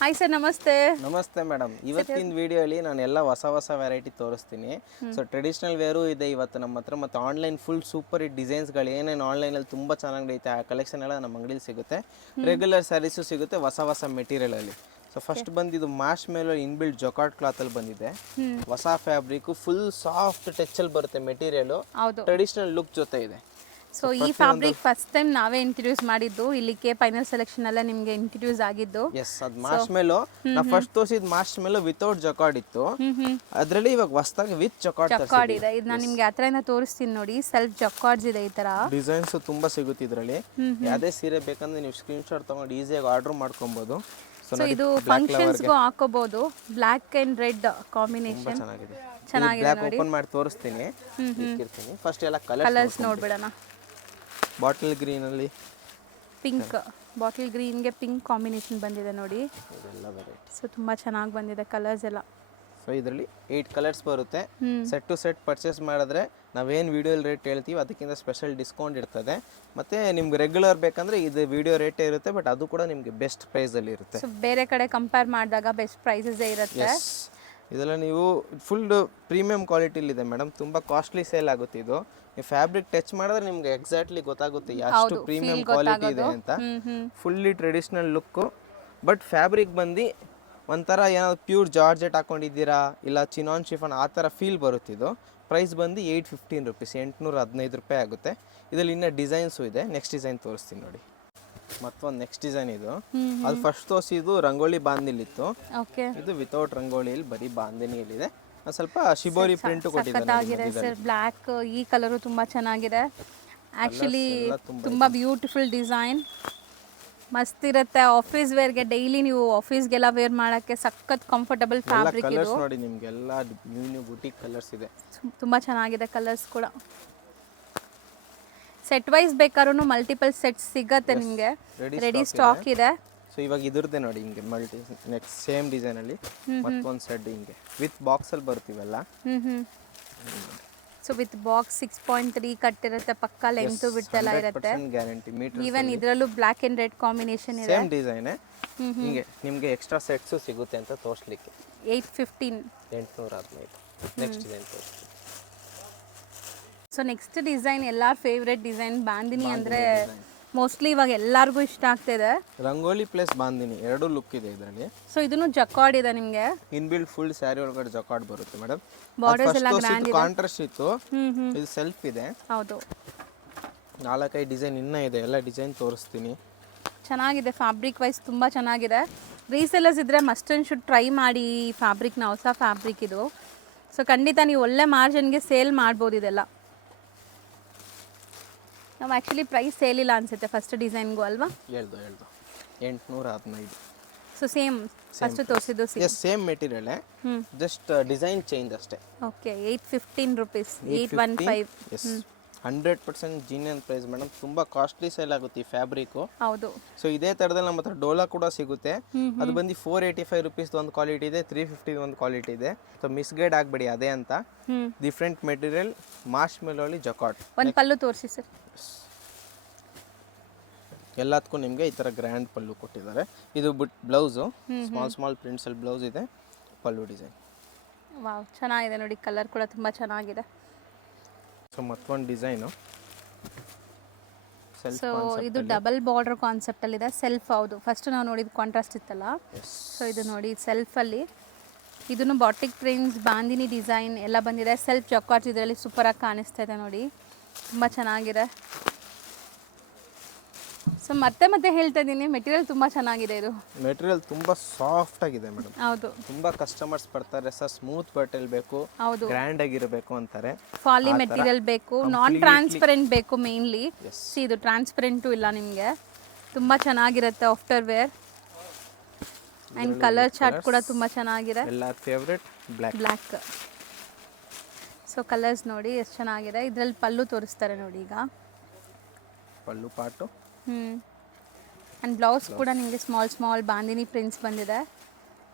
Hi sir, ನಮಸ್ತೆ. ನಮಸ್ತೆ madam. ಇವತ್ತಿನ ವಿಡಿಯೋಲಿ ನಾನು ಎಲ್ಲ ಹೊಸ ವೆರೈಟಿ ತೋರಿಸ್ತೀನಿ. ಸೊ ಟ್ರೆಡಿಷನಲ್ ವೇರು ಇದೆ ಇವತ್ತು ನಮ್ಮ ಹತ್ರ, ಮತ್ತು ಆನ್ಲೈನ್ ಫುಲ್ ಸೂಪರ್ ಹಿಟ್ ಡಿಸೈನ್ಸ್ಗಳು ಏನೇನು ಆನ್ಲೈನಲ್ಲಿ ತುಂಬ ಚೆನ್ನಾಗಿ ನಡೀತೆ ಆ ಕಲೆಕ್ಷನ್ ಎಲ್ಲ ನಮ್ಮ ಅಂಗಡಿಲಿ ಸಿಗುತ್ತೆ. ರೆಗ್ಯುಲರ್ ಸ್ಯಾರೀಸು ಸಿಗುತ್ತೆ ಹೊಸ ಮೆಟೀರಿಯಲಲ್ಲಿ. ಸೊ ಫಸ್ಟ್ ಬಂದಿದ್ದು ಮಾಶ್ ಮೇಲೆ ಇನ್ಬಿಲ್ಟ್ ಜೊಕಾರ್ಡ್ ಕ್ಲಾತಲ್ಲಿ ಬಂದಿದೆ. ಹೊಸ ಫ್ಯಾಬ್ರಿಕ್ ಫುಲ್ ಸಾಫ್ಟ್ ಟಚಲ್ಲಿ ಬರುತ್ತೆ ಮೆಟೀರಿಯಲು, ಟ್ರೆಡಿಷನಲ್ ಲುಕ್ ಜೊತೆ ಇದೆ. ಸೊ ಈ ಫ್ಯಾಬ್ರಿಕ್ ಫಸ್ಟ್ ಟೈಮ್ ನಾವೇ ಇಂಟ್ರೊಡ್ಯೂಸ್ ಮಾಡಿದ್ದು, ಇಲ್ಲಿಗೆ ಫೈನಲ್ ಸೆಲೆಕ್ಷನ್ ಎಲ್ಲ ನಿಮಗೆ ಇಂಟ್ರೊಡ್ಯೂಸ್ ಆಗಿದ್ದು. ಎಸ್, ಅದು ಮಾಶ್ ಮೇಲೋ ನಾ ಫಸ್ಟ್ ತೋರಿಸಿದ ಮಾಶ್ ಮೇಲೋ ವಿತೌಟ್ ಜಕಾರ್ಡ್ ಇತ್ತು, ಅದರಲ್ಲಿ ಇವಾಗ ಹೊಸದಾಗಿ ವಿತ್ ಜಕಾರ್ಡ್ ಇದೆ. ಇದು ನಾನು ನಿಮ್ಗೆ ಹತ್ರದಿಂದ ತೋರಿಸ್ತೀನಿ ನೋಡಿ, ಸೆಲ್ಫ್ ಜಕಾರ್ಡ್ಸ್ ಇದೆ. ಈ ತರ ಡಿಸೈನ್ಸ್ ತುಂಬಾ ಸಿಗುತ್ತೆ ಇದರಲ್ಲಿ. ಯಾವುದೇ ಸೀರೆ ಬೇಕಂದ್ರೆ ನೀವು ಸ್ಕ್ರೀನ್ ಶಾಟ್ ತಗೊಂಡು ಈಸಿಯಾಗಿ ಆರ್ಡರ್ ಮಾಡ್ಕೊಬಹುದು. ಸೊ ಇದು ಫಂಕ್ಷನ್ಸ್ಗೂ ಹಾಕೋಬಹುದು. ಬ್ಲಾಕ್ ಅಂಡ್ ರೆಡ್ ಕಾಂಬಿನೇಷನ್ ಚೆನ್ನಾಗಿದೆ ನೋಡಿ. ಓಪನ್ ಮಾಡಿ ತೋರಿಸ್ತೀನಿ. ಫಸ್ಟ್ ಎಲ್ಲ ಕಲರ್ಸ್ ನೋಡ್ಬಿಡೋಣ. ಬಾಟಲ್ ಗ್ರೀನ್ ಅಲ್ಲಿ ಪಿಂಕ್, ಬಾಟಲ್ ಗ್ರೀನ್ಗೆ ಪಿಂಕ್ ಕಾಂಬಿನೇಷನ್ ಬಂದಿದೆ ನೋಡಿ. ಸೊ ತುಂಬಾ ಚೆನ್ನಾಗಿ ಬಂದಿದೆ ಕಲರ್ಸ್ ಎಲ್ಲ. ಸೊ ಇದರಲ್ಲಿ 8 ಕಲರ್ಸ್ ಬರುತ್ತೆ. ಸೆಟ್ ಟು ಸೆಟ್ ಪರ್ಚೇಸ್ ಮಾಡಿದ್ರೆ ನಾವೇನು ವಿಡಿಯೋಲಿ ರೇಟ್ ಹೇಳ್ತೀವಿ ಅದಕ್ಕಿಂತ ಸ್ಪೆಷಲ್ ಡಿಸ್ಕೌಂಟ್ ಇರ್ತದೆ. ಮತ್ತು ನಿಮ್ಗೆ ರೆಗ್ಯುಲರ್ ಬೇಕಂದರೆ ಇದು ವಿಡಿಯೋ ರೇಟೇ ಇರುತ್ತೆ, ಬಟ್ ಅದು ಕೂಡ ನಿಮಗೆ ಬೆಸ್ಟ್ ಪ್ರೈಸಲ್ಲಿ ಇರುತ್ತೆ. ಸೊ ಬೇರೆ ಕಡೆ ಕಂಪೇರ್ ಮಾಡಿದಾಗ ಬೆಸ್ಟ್ ಪ್ರೈಸಸ್ ಇರುತ್ತೆ. ಇದೆಲ್ಲ ನೀವು ಫುಲ್ ಪ್ರೀಮಿಯಂ ಕ್ವಾಲಿಟಿಲಿದೆ ಮೇಡಮ್. ತುಂಬ ಕಾಸ್ಟ್ಲಿ ಸೇಲ್ ಆಗುತ್ತೆ ಇದು. ನೀವು ಫ್ಯಾಬ್ರಿಕ್ ಟಚ್ ಮಾಡಿದ್ರೆ ನಿಮ್ಗೆ ಎಕ್ಸಾಕ್ಟ್ಲಿ ಗೊತ್ತಾಗುತ್ತೆ ಎಷ್ಟು ಪ್ರೀಮಿಯಂ ಕ್ವಾಲಿಟಿ ಇದೆ ಅಂತ. Fully traditional look, but fabric ಬಂದು ಒಂಥರ ಏನಾದ್ರು ಪ್ಯೂರ್ ಜಾರ್ಜೆಟ್ ಹಾಕೊಂಡಿದ್ದೀರಾ ಇಲ್ಲ ಚಿನಾನ್ ಶಿಫಾನ್ ಆ ಥರ ಫೀಲ್ ಬರುತ್ತಿದ್ದು. ಪ್ರೈಸ್ ಬಂದು 815 ರುಪೀಸ್, 815 ರೂಪಾಯಿ ಆಗುತ್ತೆ. ಇದರಲ್ಲಿ ಇನ್ನೂ ಡಿಸೈನ್ಸು ಇದೆ. ನೆಕ್ಸ್ಟ್ ಡಿಸೈನ್ ತೋರಿಸ್ತೀನಿ ನೋಡಿ. ಮತ್ತೊಂದು ನೆಕ್ಸ್ಟ್ ಡಿಸೈನ್ ಇದು. ಅದು ಫಸ್ಟ್ ತೋರಿಸಿದ್ದು ರಂಗೋಲಿ ಬಾಂದಿಲಿತ್ತು. ಇದು ವಿತೌಟ್ ರಂಗೋಲಿಯಲ್ಲಿ ಬರೀ ಬಾಂದಿನಿಯಲ್ಲಿದೆ. ಸ್ವಲ್ಪ ಶಿಬೋರಿ ಪ್ರಿಂಟ್ ಕೊಟ್ಟಿದ್ದಾರೆ ಸರ್. ಬ್ಲ್ಯಾಕ್ ಈ ಕಲರು ತುಂಬಾ ಚೆನ್ನಾಗಿದೆ. ಆಕ್ಚುಲಿ ತುಂಬಾ ಬ್ಯೂಟಿಫುಲ್ ಡಿಸೈನ್, ಮಸ್ತ್ ಇರುತ್ತೆ. ಆಫೀಸ್ ವೇರ್ಗೆ ಡೈಲಿ ನೀವು ಆಫೀಸ್ಗೆಲ್ಲ ವೇರ್ ಮಾಡೋಕ್ಕೆ ಸಖತ್ ಕಂಫರ್ಟಬಲ್ ಫ್ಯಾಬ್ರಿಕ್ ಇದು ನೋಡಿ. ನಿಮಗೆಲ್ಲ ನ್ಯೂ ಬುಟಿಕ್ ಕಲರ್ಸ್ ಇದೆ, ತುಂಬಾ ಚೆನ್ನಾಗಿದೆ ಕಲರ್ಸ್ ಕೂಡ. ಸೆಟ್ ವೈಸ್ ಬೇಕಾದ್ರೂ ಮಲ್ಟಿಪಲ್ ಸೆಟ್ಸ್ ಸಿಗತ್ತೆ ನಿಮಗೆ, ರೆಡಿ ಸ್ಟಾಕ್ ಇದೆ. ಸೊ ಇವಾಗ ಇದ್ರದ್ದೇ ನೋಡಿ ಹಿಂಗೆ ಮಲ್ಟಿ ನೆಕ್ಸ್ಟ್ ಸೇಮ್ ಡಿಸೈನ್ ಅಲ್ಲಿ ಮತ್ತೊಂದು ಸೆಟ್ ಹಿಂಗೆ ವಿತ್ ಬಾಕ್ಸ್ ಅಲ್ಲಿ ಬರ್ತೀವಲ್ಲ. ಸೊ ವಿತ್ ಬಾಕ್ಸ್ 6.3 ಕಟ್ ಇರುತ್ತೆ, ಪಕ್ಕಾ ಲೆಂತ್ ವಿಡ್ತ್ ಎಲ್ಲ ಇರುತ್ತೆ. Guarantee metre. ಈವನ್ ಇದರಲ್ಲೂ ಬ್ಲ್ಯಾಕ್ ಅಂಡ್ ರೆಡ್ ಕಾಂಬಿನೇಷನ್ ಇದೆ. ಸೇಮ್ ಡಿಸೈನ್ ಹಿಂಗೆ ನಿಮಗೆ ಎಕ್ಸ್ಟ್ರಾ ಸೆಟ್ಸ್ ಸಿಗುತ್ತೆ ಅಂತ ತೋರಿಸಲಿಕ್ಕೆ. 815. ನೆಕ್ಸ್ಟ್ ಡಿಸೈನ್ ತೋರಿಸ್ತೀನಿ. ಸೊ ನೆಕ್ಸ್ಟ್ ಡಿಸೈನ್ ಎಲ್ಲಾರ ಫೇವ್ರೆಟ್ ಡಿಸೈನ್. ಬಾಂದಿನಿ ಅಂದ್ರೆ ಮೋಸ್ಟ್ಲಿ ಇವಾಗ ಎಲ್ಲರಿಗೂ ಇಷ್ಟ ಆಗ್ತಿದೆ. ರಂಗೋಲಿ ಪ್ಲಸ್ ಬಾಂದಿನಿ ಎರಡು ಲುಕ್ ಇದೆ ಇದರಲ್ಲಿ. ಸೊ ಇದನ್ನು ಜಕಾರ್ಡ್ ಇದೆ ನಿಮಗೆ. ಇನ್ಬಿಲ್ಟ್ ಫುಲ್ ಸ್ಯಾರಿ ಒಳಗಡೆ ಜಕಾರ್ಡ್ ಬರುತ್ತೆ ಮೇಡಮ್. ಬಾರ್ಡರ್ಸ್ ಎಲ್ಲ ಗ್ರ್ಯಾಂಡ್ ಇದೆ. ಕಾಂಟ್ರಾಸ್ಟ್ ಇತ್ತು, ಇದು ಸೆಲ್ಫ್ ಇದೆ. ಹೌದು, 4-5 ಡಿಸೈನ್ ಇನ್ನೂ ಇದೆ. ಎಲ್ಲ ಡಿಸೈನ್ ತೋರಿಸ್ತೀನಿ. ಚೆನ್ನಾಗಿದೆ ಫ್ಯಾಬ್ರಿಕ್ ವೈಸ್, ತುಂಬ ಚೆನ್ನಾಗಿದೆ. ರೀಸೆಲ್ಲರ್ಸ್ ಇದ್ರೆ ಮಸ್ಟ್ ಅಂಡ್ ಶುಡ್ ಟ್ರೈ ಮಾಡಿ ಈ ಫ್ಯಾಬ್ರಿಕ್ನ. ಹೊಸ ಫ್ಯಾಬ್ರಿಕ್ ಇದು. ಸೊ ಖಂಡಿತ ನೀವು ಒಳ್ಳೆ ಮಾರ್ಜಿನ್ಗೆ ಸೇಲ್ ಮಾಡ್ಬೋದು ಇದೆಲ್ಲ. ನಾವು ಆ್ಯಕ್ಚುಲಿ ಪ್ರೈಸ್ ಸೇಲ್ ಇಲ್ಲ ಅನ್ಸುತ್ತೆ ಫಸ್ಟ್ ಡಿಸೈನ್ಗೂ ಅಲ್ವಾ? ಹೇಳ್ದು 815. ಸೊ ಸೇಮ್ ಫಸ್ಟ್ ತೋರಿಸಿದ್ದು same material, just design change ಅಷ್ಟೇ. Okay, 815 rupees, 815. 100% genuine price madam. ತುಂಬ ಕಾಸ್ಟ್ಲಿ ಸೇಲ್ ಆಗುತ್ತೆ ಈ ಫ್ಯಾಬ್ರಿಕ್ಕು. ಹೌದು. ಸೊ ಇದೇ ಥರದಲ್ಲಿ ನಮ್ಮ ಹತ್ರ ಡೋಲಾ ಕೂಡ ಸಿಗುತ್ತೆ. ಅದು ಬಂದು 485 ರುಪೀಸ್ ಒಂದು ಕ್ವಾಲಿಟಿ ಇದೆ, 350 ಒಂದು ಕ್ವಾಲಿಟಿ ಇದೆ. ಸೊ ಮಿಸ್ಗೈಡ್ ಆಗಬೇಡಿ ಅದೇ ಅಂತ. ಡಿಫ್ರೆಂಟ್ ಮೆಟೀರಿಯಲ್, ಮಾಶ್ ಮೇಲಲ್ಲಿ ಜಕಾರ್ಡ್. ಒಂದು ಪಲ್ಲು ತೋರಿಸಿ ಸರ್. ಎಲ್ಲದಕ್ಕೂ ನಿಮಗೆ ಈ ಥರ ಗ್ರ್ಯಾಂಡ್ ಪಲ್ಲು ಕೊಟ್ಟಿದ್ದಾರೆ. ಇದು ಬಿಟ್ ಬ್ಲೌಸು, ಸ್ಮಾಲ್ ಪ್ರಿಂಟ್ಸಲ್ಲಿ ಬ್ಲೌಸ್ ಇದೆ, ಪಲ್ಲು ಡಿಸೈನ್. ವಾವ್, ಚೆನ್ನಾಗಿದೆ ನೋಡಿ. ಕಲರ್ ಕೂಡ ತುಂಬ ಚೆನ್ನಾಗಿದೆ. ಸೊ ಮತ್ತೊಂದು ಡಿಸೈನು. ಸೊ ಇದು ಡಬಲ್ ಬಾರ್ಡರ್ ಕಾನ್ಸೆಪ್ಟಲ್ಲಿದೆ. ಸೆಲ್ಫ್, ಹೌದು. ಫಸ್ಟ್ ನಾವು ನೋಡಿದ ಕಾಂಟ್ರಾಸ್ಟ್ ಇತ್ತಲ್ಲ. ಸೊ ಇದು ನೋಡಿ ಸೆಲ್ಫಲ್ಲಿ. ಇದನ್ನು ಬಾಟಿಕ್ ಪ್ರಿಂಟ್ಸ್, ಬಾಂದಿನಿ ಡಿಸೈನ್ ಎಲ್ಲ ಬಂದಿದೆ. ಸೆಲ್ಫ್ ಜಕಾರ್ಡ್ಸ್ ಇದರಲ್ಲಿ ಸೂಪರಾಗಿ ಕಾಣಿಸ್ತಾ ಇದೆ ನೋಡಿ, ತುಂಬ ಚೆನ್ನಾಗಿದೆ. ಸೊ ಮತ್ತೆ ಹೇಳ್ತಾ ಇದ್ದೀನಿ, ಮೆಟೀರಿಯಲ್ ತುಂಬ ಚೆನ್ನಾಗಿದೆ. ಇದು ಮೆಟೀರಿಯಲ್ ತುಂಬ ಸಾಫ್ಟ್ ಆಗಿದೆ ಮೇಡಮ್. ಹೌದು, ತುಂಬ ಕಸ್ಟಮರ್ಸ್ ಬರ್ತಾರೆ ಸರ್, ಸ್ಮೂತ್ ಬಟ್ಟೆಲ್ ಬೇಕು, ಹೌದು, ಗ್ರ್ಯಾಂಡ್ ಆಗಿರಬೇಕು ಅಂತಾರೆ. ಫಾಲಿ ಮೆಟೀರಿಯಲ್ ಬೇಕು, ನಾನ್ ಟ್ರಾನ್ಸ್ಪರೆಂಟ್ ಬೇಕು ಮೇನ್ಲಿ. ಇದು ಟ್ರಾನ್ಸ್ಪರೆಂಟು ಇಲ್ಲ ನಿಮಗೆ, ತುಂಬ ಚೆನ್ನಾಗಿರುತ್ತೆ after wear. And colour chart ಕೂಡ ತುಂಬ ಚೆನ್ನಾಗಿದೆ. ಎಲ್ಲ ಫೇವ್ರೆಟ್ ಬ್ಲ್ಯಾಕ್. ಸೊ ಕಲರ್ಸ್ ನೋಡಿ ಎಷ್ಟು ಚೆನ್ನಾಗಿದೆ. ಇದರಲ್ಲಿ ಪಲ್ಲು ತೋರಿಸ್ತಾರೆ ನೋಡಿ. ಈಗ ಪಲ್ಲು ಪಾಟು. ಆ್ಯಂಡ್ ಬ್ಲೌಸ್ ಕೂಡ ನಿಮಗೆ ಸ್ಮಾಲ್ ಬಾಂದಿನಿ ಪ್ರಿಂಟ್ಸ್ ಬಂದಿದೆ.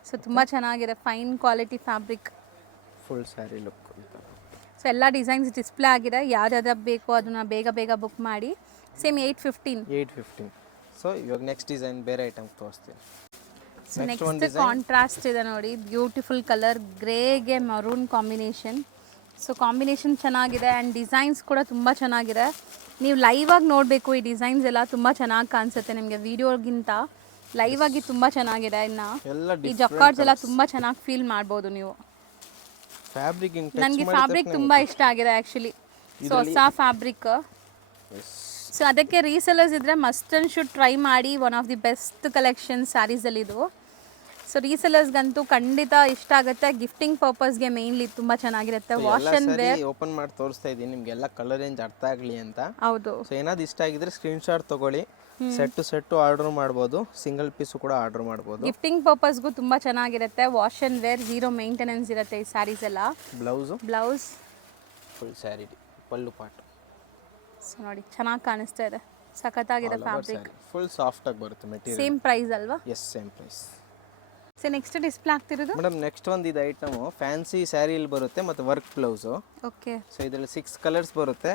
ಸೊ ತುಂಬ ಚೆನ್ನಾಗಿದೆ, fine quality fabric, full saree look. So ಎಲ್ಲ ಡಿಸೈನ್ಸ್ ಡಿಸ್ಪ್ಲೇ ಆಗಿದೆ. ಯಾವ್ದು ಬೇಕೋ ಅದನ್ನು ಬೇಗ ಬುಕ್ ಮಾಡಿ. ಸೇಮ್ 815. ಸೊ ಇವಾಗ ನೆಕ್ಸ್ಟ್ ಡಿಸೈನ್ ಬೇರೆ ಐಟಮ್ ತೋರಿಸ್ತೀನಿ. ನೆಕ್ಸ್ಟ್ ಕಾಂಟ್ರಾಸ್ಟ್ ಇದೆ ನೋಡಿ, ಬ್ಯೂಟಿಫುಲ್ ಕಲರ್, ಗ್ರೇಗೆ ಮರೂನ್ ಕಾಂಬಿನೇಷನ್. ಸೊ ಕಾಂಬಿನೇಷನ್ ಚೆನ್ನಾಗಿದೆ ಆ್ಯಂಡ್ ಡಿಸೈನ್ಸ್ ಕೂಡ ತುಂಬ ಚೆನ್ನಾಗಿದೆ. ನೀವು ಲೈವ್ ಆಗಿ ನೋಡಬೇಕು, ಈ ಡಿಸೈನ್ಸ್ ಎಲ್ಲ ತುಂಬ ಚೆನ್ನಾಗಿ ಕಾಣಿಸುತ್ತೆ ನಿಮಗೆ ವಿಡಿಯೋಗಿಂತ. ಲೈವ್ ಆಗಿ ತುಂಬ ಚೆನ್ನಾಗಿದೆ. ಇನ್ನು ಈ ಜಕಾರ್ಡ್ಸ್ ಎಲ್ಲ ತುಂಬ ಚೆನ್ನಾಗಿ ಫೀಲ್ ಮಾಡ್ಬೋದು ನೀವು. ನನಗೆ ಫ್ಯಾಬ್ರಿಕ್ ತುಂಬ ಇಷ್ಟ ಆಗಿದೆ ಆ್ಯಕ್ಚುಲಿ. ಸೊ ಹೊಸ ಫ್ಯಾಬ್ರಿಕ್. ಸೊ ಅದಕ್ಕೆ ರೀಸೆಲರ್ಸ್ ಇದ್ದರೆ ಮಸ್ಟ್ ಆ್ಯಂಡ್ ಶುಡ್ ಟ್ರೈ ಮಾಡಿ. One of the best collection ಸ್ಯಾರೀಸಲ್ಲಿ ಇದು. ಸೊ ರೀಸೆಲರ್ಸ್ಗಂತೂ ಖಂಡಿತ ಇಷ್ಟ ಆಗುತ್ತೆ. ಗಿಫ್ಟಿಂಗ್ ಪರ್ಪಸ್ಗೆ ಮೇನ್ಲಿ ತುಂಬ ಚೆನ್ನಾಗಿರುತ್ತೆ. Wash and wear. ಓಪನ್ ಮಾಡಿ ತೋರಿಸ್ತಾ ಇದ್ದೀನಿ ನಿಮಗೆಲ್ಲ ಕಲರ್ ರೇಂಜ್ ಅರ್ಥ ಆಗಲಿ ಅಂತ. ಹೌದು. ಸೊ ಏನಾದ್ರು ಇಷ್ಟ ಆಗಿದ್ರೆ ಸ್ಕ್ರೀನ್ಶಾಟ್ ತೊಗೊಳ್ಳಿ. ಸೆಟ್ಟು ಆರ್ಡರ್ ಮಾಡ್ಬೋದು, ಸಿಂಗಲ್ ಪೀಸು ಕೂಡ ಆರ್ಡರ್ ಮಾಡ್ಬೋದು. ಗಿಫ್ಟಿಂಗ್ ಪರ್ಪಸ್ಗೂ ತುಂಬ ಚೆನ್ನಾಗಿರುತ್ತೆ. Wash and wear, zero maintenance ಇರುತ್ತೆ ಈ ಸ್ಯಾರೀಸ್ ಎಲ್ಲ. ಬ್ಲೌಸ್ ಫುಲ್ ಸ್ಯಾರಿ, ಪಲ್ಲು ಪಾಟ್. ಸೊ ನೋಡಿ ಚೆನ್ನಾಗಿ ಕಾಣಿಸ್ತಾ ಇದೆ, ಸಖತ್ತಾಗಿದೆ ಫ್ಯಾಬ್ರಿಕ್. ಫುಲ್ ಸಾಫ್ಟ್ ಆಗಿ ಬರುತ್ತೆ ಮೆಟೀರಿಯಲ್. ಸೇಮ್ ಪ್ರೈಸ್ ಅಲ್ವಾ? Yes, same price. So next display ಆಗ್ತಿರೋದು ಮೇಡಮ್, ನೆಕ್ಸ್ಟ್ ಒಂದು ಇದು ಐಟಮು ಫ್ಯಾನ್ಸಿ ಸ್ಯಾರಿಲಿ ಬರುತ್ತೆ ಮತ್ತು ವರ್ಕ್ ಬ್ಲೌಸು. ಓಕೆ. ಸೊ ಇದರಲ್ಲಿ 6 ಕಲರ್ಸ್ ಬರುತ್ತೆ.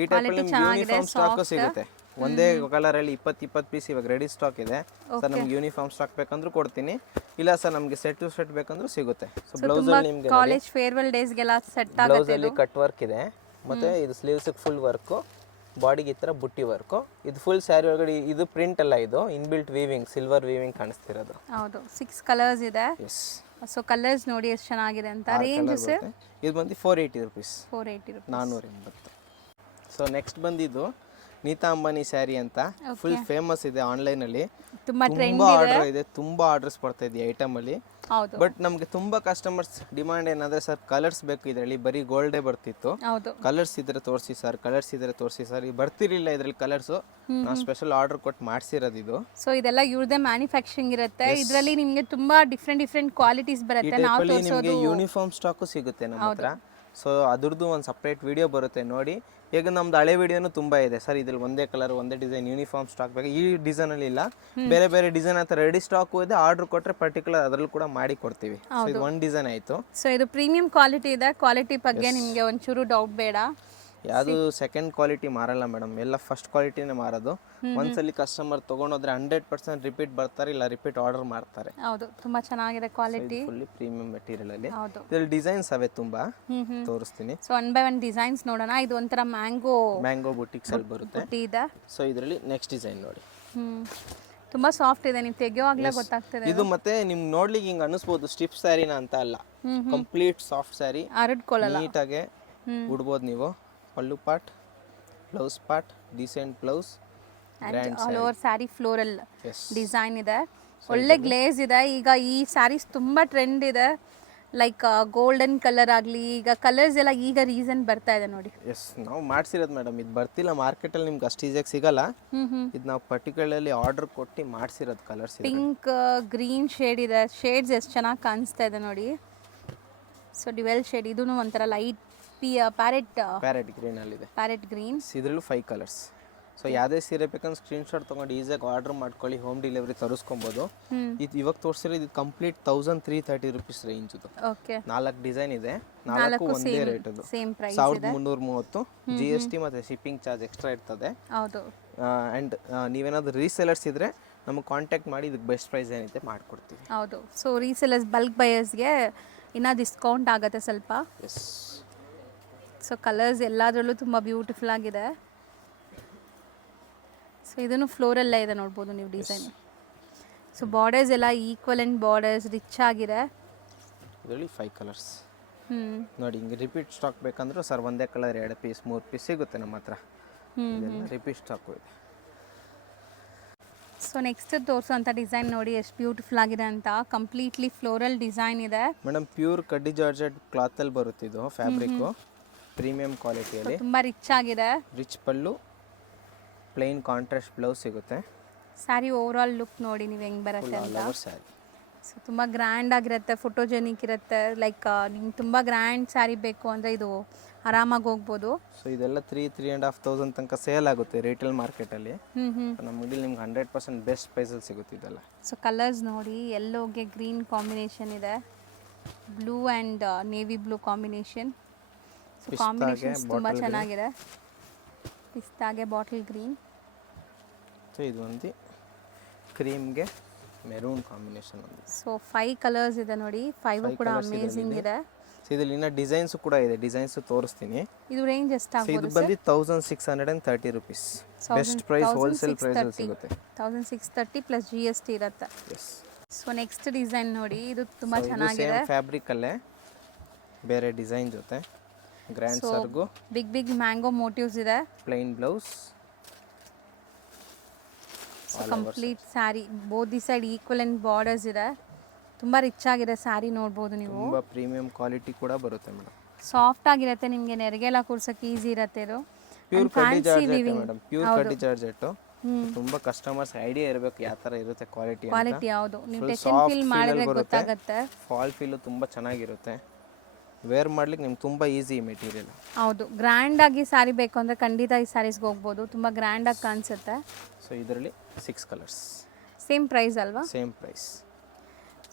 ಈ ಟೈಪಲ್ಲಿ ನಿಮ್ಗೆ ಯೂನಿಫಾರ್ಮ್ ಸ್ಟಾಕ್ ಸಿಗುತ್ತೆ. ಒಂದೇ ಕಲರಲ್ಲಿ 20 ಪೀಸ್ ಇವಾಗ ರೆಡಿ ಸ್ಟಾಕ್ ಇದೆ ಸರ್. ನಮ್ಗೆ ಯೂನಿಫಾರ್ಮ್ ಸ್ಟಾಕ್ ಬೇಕಂದ್ರೂ ಕೊಡ್ತೀನಿ, ಇಲ್ಲ ಸರ್ ನಮಗೆ ಸೆಟ್ ಟು ಸೆಟ್ ಬೇಕಂದ್ರೂ ಸಿಗುತ್ತೆ. ಸೊ ಬ್ಲೌಸ್ ಅಲ್ಲಿ ನಿಮಗೆ ಕಾಲೇಜ್ ಫೇರ್ವೆಲ್ ಡೇಸ್ಗೆಲ್ಲ ಸೆಟ್ ಆಗುತ್ತೆ. ಬ್ಲೌಸ್ ಅಲ್ಲಿ ಕಟ್ ವರ್ಕ್ ಇದೆ, ಮತ್ತೆ ಇದು ಸ್ಲೀವ್ಸ್ ಫುಲ್ ವರ್ಕು, ಬಾಡಿಗೆ ಈ ಥರ ಬುಟ್ಟಿ ವರ್ಕು. ಇದು ಫುಲ್ ಸ್ಯಾರಿ ಒಳಗಡೆ ಇದು ಪ್ರಿಂಟ್ ಅಲ್ಲ, ಇದು ಇನ್ಬಿಲ್ಟ್ ವೀವಿಂಗ್, ಸಿಲ್ವರ್ ವೀವಿಂಗ್ ಕಾಣಿಸ್ತಿರೋದು. ಹೌದು, 6 ಕಲರ್ಸ್ ಇದೆ. ಎಸ್. ಸೊ ಕಲರ್ಸ್ ನೋಡಿ ಎಷ್ಟು ಚೆನ್ನಾಗಿದೆ ಅಂತ. ರೇಂಜ್ ಸರ್ ಇದು ಬಂದು 480 ರುಪೀಸ್. 480 ರುಪೀಸ್, 480. ಸೊ ನೆಕ್ಸ್ಟ್ ಬಂದಿದ್ದು ನೀತಾ ಅಂಬಾನಿ ಸ್ಯಾರಿ ಅಂತ ಫುಲ್ ಫೇಮಸ್ ಇದೆ ಆನ್ಲೈನಲ್ಲಿ. ತುಂಬಾ ಆರ್ಡರ್ ಇದೆ, ತುಂಬಾ ಆರ್ಡರ್ಸ್ ಬರ್ತಾ ಇದೆ ಐಟಮ್ ಅಲ್ಲಿ. ಹೌದು. ಬಟ್ ನಮಗೆ ತುಂಬಾ ಕಸ್ಟಮರ್ಸ್ ಡಿಮಾಂಡ್ ಏನಂದ್ರೆ ಸರ್ ಕಲರ್ಸ್ ಬೇಕು ಇದರಲ್ಲಿ, ಬರೀ ಗೋಲ್ಡೇ ಬರ್ತಿತ್ತು. ಹೌದು. ಕಲರ್ಸ್ ಇದ್ರೆ ತೋರಿಸಿ ಸರ್, ಕಲರ್ಸ್ ಇದ್ರೆ ತೋರಿಸಿ ಸರ್. ಈಗ ಬರ್ತಿರ್ಲಿಲ್ಲ ಇದ್ರಲ್ಲಿ ಕಲರ್ಸ್, ನಾವು ಸ್ಪೆಷಲ್ ಆರ್ಡರ್ ಕೊಟ್ಟು ಮಾಡಿಸಿರೋದು ಇದು. ಸೊ ಇದೆಲ್ಲ ಇವ್ರದೇ ಮ್ಯಾನುಫ್ಯಾಕ್ಚರಿಂಗ್ ಇರುತ್ತೆ. ಇದರಲ್ಲಿ ನಿಮಗೆ ತುಂಬಾ ಡಿಫ್ರೆಂಟ್ ಕ್ವಾಲಿಟೀಸ್ ಬರುತ್ತೆ. ನಾವು ನಿಮಗೆ ಯೂನಿಫಾರ್ಮ್ ಸ್ಟಾಕು ಸಿಗುತ್ತೆ ನಮ್ಮ ಹತ್ರ. ಸೊ ಅದ್ರದ್ದು ಒಂದು ಸಪ್ರೇಟ್ ವಿಡಿಯೋ ಬರುತ್ತೆ ನೋಡಿ. ಈಗ ನಮ್ದು ಹಳೆ ವಿಡಿಯೋನು ತುಂಬಾ ಇದೆ ಸರ್. ಇದ್ರಲ್ಲಿ ಒಂದೇ ಕಲರ್, ಒಂದೇ ಡಿಸೈನ್, ಯೂನಿಫಾರ್ಮ್ ಸ್ಟಾಕ್ ಬೇಕು. ಈ ಡಿಸೈನ್ ಅಲ್ಲಿ ಇಲ್ಲ, ಬೇರೆ ಬೇರೆ ಡಿಸೈನ್ ಅಂತ ರೆಡಿ ಸ್ಟಾಕ್ ಇದೆ. ಆರ್ಡರ್ ಕೊಟ್ರೆ ಪರ್ಟಿಕ್ಯುಲರ್ ಅದ್ರಲ್ಲಿ ಕೂಡ ಮಾಡಿ ಕೊಡ್ತೀವಿ. ಸೊ ಇದು ಒಂದು ಡಿಸೈನ್ ಆಯ್ತು. ಸೊ ಇದು ಪ್ರೀಮಿಯಂ ಕ್ವಾಲಿಟಿ ಇದೆ. ಕ್ವಾಲಿಟಿ ಬಗ್ಗೆ ನಿಮಗೆ ಒಂಚೂರು ಡೌಟ್ ಬೇಡ. ಯಾವುದು ಸೆಕೆಂಡ್ ಕ್ವಾಲಿಟಿ ಮಾರಲ್ಲ ಮೇಡಮ್, ಎಲ್ಲ ಫಸ್ಟ್ ಕ್ವಾಲಿಟಿನೇ ಮಾರೋದು. ಒಂದ್ಸಲಿ ಕಸ್ಟಮರ್ ತಗೊಂಡೋದ್ರೆ 100% ರಿಪೀಟ್ ಬರ್ತಾರೆ, ಇಲ್ಲ ರಿಪೀಟ್ ಆರ್ಡರ್ ಮಾಡ್ತಾರೆ. ಹೌದು, ತುಂಬಾ ಚೆನ್ನಾಗಿದೆ ಕ್ವಾಲಿಟಿ. ಫುಲ್ಲಿ ಪ್ರೀಮಿಯಂ ಮೆಟೀರಿಯಲ್ ಅಲ್ಲಿ. ಹೌದು. ಇದರಲ್ಲಿ ಡಿಸೈನ್ಸ್ ಅವೆ ತುಂಬಾ, ತೋರಿಸ್ತೀನಿ. ಸೊ 1 by 1 ಡಿಸೈನ್ಸ್ ನೋಡೋಣ. ಇದು ಒಂಥರ ಮ್ಯಾಂಗೋ ಬುಟಿಕ್ಸ್ ಅಲ್ಲಿ ಬರುತ್ತೆ. ಇದೆ. ಸೊ ಇದರಲ್ಲಿ ನೆಕ್ಸ್ಟ್ ಡಿಸೈನ್ ನೋಡಿ. ತುಂಬಾ ಸಾಫ್ಟ್ ಇದೆ, ನೀವು ತೆಗೆಯುವಾಗಲೇ ಗೊತ್ತಾಗ್ತದೆ. ಇದು ಮತ್ತೆ ನಿಮ್ಗೆ ನೋಡ್ಲಿಕ್ಕೆ ಹಿಂಗೆ ಅನಿಸ್ಬೋದು ಸ್ಟಿಫ್ ಸ್ಯಾರಿನ ಅಂತ ಅಲ್ಲ, ಕಂಪ್ಲೀಟ್ ಸಾಫ್ಟ್ ಸ್ಯಾರಿ. ಹರಡ್ಕೊಳ್ಳಲ್ಲ, ನೀಟಾಗೆ ಉಡ್ಬೋದು ನೀವು. Pallu part, blouse part, decent blouse, all over saree floral design ಇದೆ. ಒಳ್ಳೆ ಗ್ಲೇಸ್ ಇದೆ. ಈಗ ಈ ಸ್ಯಾರೀಸ್ ತುಂಬ ಟ್ರೆಂಡ್ ಇದೆ. ಲೈಕ್ ಗೋಲ್ಡನ್ ಕಲರ್ ಆಗಲಿ, ಈಗ ಕಲರ್ಸ್ ಎಲ್ಲ ಈಗ ರೀಸನ್ ಬರ್ತಾ ಇದೆ ನೋಡಿ. ಎಸ್, ನಾವು ಮಾಡಿಸಿರೋದು ಮೇಡಮ್. ಇದು ಬರ್ತಿಲ್ಲ ಮಾರ್ಕೆಟಲ್ಲಿ, ನಿಮ್ಗೆ ಅಷ್ಟು ಈಸಿಯಾಗಿ ಸಿಗಲ್ಲ. ಇದು ನಾವು ಪರ್ಟಿಕ್ಯುಲರ್ಲಿ ಆರ್ಡರ್ ಕೊಟ್ಟು ಮಾಡಿಸಿರೋದು ಕಲರ್ಸ್. ಪಿಂಕ್, ಗ್ರೀನ್ ಶೇಡ್ ಇದೆ. ಶೇಡ್ಸ್ ಎಷ್ಟು ಚೆನ್ನಾಗಿ ಕಾಣಿಸ್ತಾ ಇದೆ ನೋಡಿ. ಸೊ ಡ್ಯುವೆಲ್ ಶೇಡ್, ಇದೂ ಒಂಥರ ಲೈಟ್ ಪ್ಯಾರೆಟ್ ಗ್ರೀನ್ ಅಲ್ಲಿ ಇದೆ. Parrot green. ಇದರಲ್ಲೂ 5 ಕಲರ್ಸ್. ಸೊ ಯಾವುದೇ ಸೀರೆ ಬೇಕಂದ್ರೆ ಸ್ಕ್ರೀನ್ಶಾಟ್ ತೊಗೊಂಡು ಈಸಿಯಾಗಿ ಆರ್ಡರ್ ಮಾಡ್ಕೊಳ್ಳಿ, ಹೋಮ್ ಡೆಲಿವರಿ ತರಿಸ್ಕೊಬೋದು. ಇದು ಇವಾಗ ತೋರಿಸಿರೋ ಇದು ಕಂಪ್ಲೀಟ್ 1330 ರುಪೀಸ್ ರೇಂಜ್. ಇದು 4 ಡಿಸೈನ್ ಇದೆ, 4 ಒಂದೇ ರೇಟ್. ಅದು 1330. GST ಮತ್ತೆ ಶಿಪ್ಪಿಂಗ್ ಚಾರ್ಜ್ ಎಕ್ಸ್ಟ್ರಾ ಇರ್ತದೆ. ಹೌದು. ಆ್ಯಂಡ್ ನೀವೇನಾದ್ರು ರೀಸೆಲರ್ಸ್ ಇದ್ರೆ ನಮಗೆ ಕಾಂಟ್ಯಾಕ್ಟ್ ಮಾಡಿ, ಇದಕ್ಕೆ ಬೆಸ್ಟ್ ಪ್ರೈಸ್ ಏನಿದೆ ಮಾಡಿಕೊಡ್ತೀವಿ. ಹೌದು. ಸೊ ರೀಸೆಲರ್ಸ್ ಬಲ್ಕ್ ಬಯರ್ಸ್ಗೆ ಇನ್ನೂ ಡಿಸ್ಕೌಂಟ್ ಆಗುತ್ತೆ ಸ್ವಲ್ಪ. ಎಸ್. ಸೊ ಕಲರ್ಸ್ ಎಲ್ಲದರಲ್ಲೂ ತುಂಬ ಬ್ಯೂಟಿಫುಲ್ ಆಗಿದೆ. ಸೊ ಇದನ್ನು ಫ್ಲೋರಲ್ಲೇ ಇದೆ ನೋಡ್ಬೋದು ನೀವು ಡಿಸೈನ್. ಸೊ ಬಾರ್ಡರ್ಸ್ ಎಲ್ಲ ಈಕ್ವಲೆಂಟ್ ಬಾರ್ಡರ್ಸ್, ರಿಚ್ ಆಗಿದೆ. ಇದರಲ್ಲಿ 5 ಕಲರ್ಸ್ ನೋಡಿ. ಹಿಂಗೆ ರಿಪೀಟ್ ಸ್ಟಾಕ್ ಬೇಕಂದ್ರೆ ಸರ್ ಒಂದೇ ಕಲರ್ 2 ಪೀಸ್ 3 ಪೀಸ್ ಸಿಗುತ್ತೆ ನಮ್ಮ ಹತ್ರ. ರಿಪೀಟ್ ಸ್ಟಾಕು ಇದೆ. ಸೊ ನೆಕ್ಸ್ಟ್ ತೋರಿಸೋಂಥ ಡಿಸೈನ್ ನೋಡಿ ಎಷ್ಟು ಬ್ಯೂಟಿಫುಲ್ ಆಗಿದೆ ಅಂತ. ಕಂಪ್ಲೀಟ್ಲಿ ಫ್ಲೋರಲ್ ಡಿಸೈನ್ ಇದೆ ಮೇಡಮ್. ಪ್ಯೂರ್ ಕಡ್ಡಿ ಜಾರ್ಜೆಟ್ ಕ್ಲಾತಲ್ಲಿ ಬರುತ್ತೆ ಇದು ಫ್ಯಾಬ್ರಿಕ್ಕು, ಪ್ರೀಮಿಯಂ ಕ್ವಾಲಿಟಿಯಲ್ಲಿ. ತುಂಬ ರಿಚ್ ಆಗಿದೆ. ರಿಚ್ ಪಲ್ಲು, ಪ್ಲೈನ್ ಕಾಂಟ್ರಾಸ್ಟ್ ಬ್ಲೌಸ್ ಸಿಗುತ್ತೆ. ಸ್ಯಾರಿ ಓವರ್ ಆಲ್ ಲುಕ್ ನೋಡಿ ನೀವು ಹೆಂಗೆ ಬರುತ್ತೆ ಅಂತ. ಸೊ ತುಂಬ ಗ್ರ್ಯಾಂಡ್ ಆಗಿರುತ್ತೆ, ಫೋಟೋಜೆನಿಕ್ ಇರುತ್ತೆ. ಲೈಕ್ ನಿಮ್ಗೆ ತುಂಬ ಗ್ರ್ಯಾಂಡ್ ಸ್ಯಾರಿ ಬೇಕು ಅಂದರೆ ಇದು ಆರಾಮಾಗಿ ಹೋಗ್ಬೋದು. ಸೊ ಇದೆಲ್ಲ 3,500 ತನಕ ಸೇಲ್ ಆಗುತ್ತೆ ರಿಟೇಲ್ ಮಾರ್ಕೆಟಲ್ಲಿ. ನಮ್ಮ ಮಿಡಲ್ ನಿಮ್ಗೆ 100% ಬೆಸ್ಟ್ ಪ್ರೈಸಲ್ಲಿ ಸಿಗುತ್ತೆ ಇದೆಲ್ಲ. ಸೊ ಕಲರ್ಸ್ ನೋಡಿ, ಯೆಲ್ಲೋಗೆ ಗ್ರೀನ್ ಕಾಂಬಿನೇಷನ್ ಇದೆ, blue and navy blue combination. So combinations ತುಂಬ ಚೆನ್ನಾಗಿದೆ. ಪಿಸ್ತಾಗೆ ಬಾಟಲ್ ಗ್ರೀನ್. ಸೊ ಇದು ಒಂದು ಕ್ರೀಮ್ಗೆ ಮೆರೂನ್ ಕಾಂಬಿನೇಷನ್ ಒಂದು. ಸೊ 5 ಕಲರ್ಸ್ ಇದೆ ನೋಡಿ, 5 ಕೂಡ ಅಮೇಜಿಂಗ್ ಇದೆ. ಸೊ ಇದರಲ್ಲಿ ಇನ್ನ ಡಿಸೈನ್ಸ್ ಕೂಡ ಇದೆ, ಡಿಸೈನ್ಸ್ ತೋರಿಸ್ತೀನಿ. ಇದು ರೇಂಜ್ ಸೊ ಎಷ್ಟಾಗ್ಬೋದು ಇದು ಬಂದು 1630 rupees. Best price, wholesale price ಅಲ್ಲಿ ಸಿಗುತ್ತೆ. 1630 ಪ್ಲಸ್ GST ಇರುತ್ತೆ. ಎಸ್. ಸೊ ನೆಕ್ಸ್ಟ್ ಡಿಸೈನ್ ನೋಡಿ, ಇದು ತುಂಬಾ ಚೆನ್ನಾಗಿದೆ. ಸೇಮ್ ಫ್ಯಾಬ್ರಿಕ್ ಅಲ್ಲೇ ಬೇರೆ ಡಿಸೈನ್ ಜೊತೆ ಗ್ರ್ಯಾಂಡ್ ಸರ್ಗು, ಬಿಗ್ ಮ್ಯಾಂಗೋ ಮೋಟಿವ್ಸ್ ಇದೆ. Plain blouse. So complete sari both the side equivalent borders ಇದೆ. ತುಂಬ ರಿಚ್ ಆಗಿದೆ ಸ್ಯಾರಿ, ನೋಡ್ಬೋದು ನೀವು. ತುಂಬಾ ಪ್ರೀಮಿಯಂ ಕ್ವಾಲಿಟಿ ಕೂಡ ಬರುತ್ತೆ ಮೇಡಮ್. ಸಾಫ್ಟ್ ಆಗಿರುತ್ತೆ, ನಿಮಗೆ ನೆರಿಗೆಲ್ಲ ಕೂರ್ಸಕ್ಕೆ ಈಸಿ ಇರುತ್ತೆ ಇದು. ಪ್ಯೂರ್ ಕಡ್ಡಿ ಜಾರ್ಜೆಟ್ ಮೇಡಮ್, ಪ್ಯೂರ್ ಕಡ್ಡಿ ಜಾರ್ಜೆಟ್. ತುಂಬಾ ಕಸ್ಟಮರ್ಸ್ ಐಡಿಯಾ ಇರಬೇಕು ಯಾವ ತರ ಇರುತ್ತೆ ಕ್ವಾಲಿಟಿ ಅಂತ. ಕ್ವಾಲಿಟಿ ಯಾವುದು ನೀವು ಟಚ್ ಅಂಡ್ ಫೀಲ್ ಮಾಡಿದ್ರೆ ಗೊತ್ತಾಗುತ್ತೆ. ಫಾಲ್ ಫೀಲ್ ತುಂಬಾ ಚೆನ್ನಾಗಿರುತ್ತೆ, ವೇರ್ ಮಾಡ್ಲಿಕ್ಕೆ ನಿಮ್ಗೆ ತುಂಬಾ ಈಸಿ ಮೆಟೀರಿಯಲ್. ಹೌದು, ಗ್ರ್ಯಾಂಡ್ ಆಗಿ ಸ್ಯಾರಿ ಬೇಕು ಅಂದ್ರೆ ಖಂಡಿತ ಈ ಸ್ಯಾರೀಸ್ಗೆ ಹೋಗ್ಬೋದು, ತುಂಬಾ ಗ್ರ್ಯಾಂಡ್ ಆಗಿ ಕಾಣಿಸುತ್ತೆ. ಸೊ ಇದರಲ್ಲಿ 6 ಕಲರ್ಸ್. ಸೇಮ್ ಪ್ರೈಸ್ ಅಲ್ವಾ? Same price.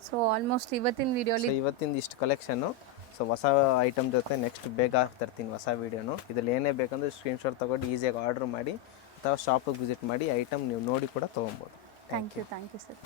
ಸೊ ಆಲ್ಮೋಸ್ಟ್ ಇವತ್ತಿನ ವಿಡಿಯೋಲಿ ಇವತ್ತಿಂದ ಇಷ್ಟು ಕಲೆಕ್ಷನ್ನು. ಸೊ ಹೊಸ ಐಟಮ್ ಜೊತೆ ನೆಕ್ಸ್ಟ್ ಬೇಗ ತರ್ತೀನಿ ಹೊಸ ವೀಡಿಯೋನು. ಇದ್ರಲ್ಲಿ ಏನೇ ಬೇಕಂದ್ರೆ ಸ್ಕ್ರೀನ್ಶಾಟ್ ತಗೊಂಡು ಈಸಿಯಾಗಿ ಆರ್ಡರ್ ಮಾಡಿ ಅಥವಾ ಶಾಪಿಗೆ ವಿಸಿಟ್ ಮಾಡಿ ಐಟಮ್ ನೀವು ನೋಡಿ ಕೂಡ ತೊಗೊಬೋದು. Thank you sir.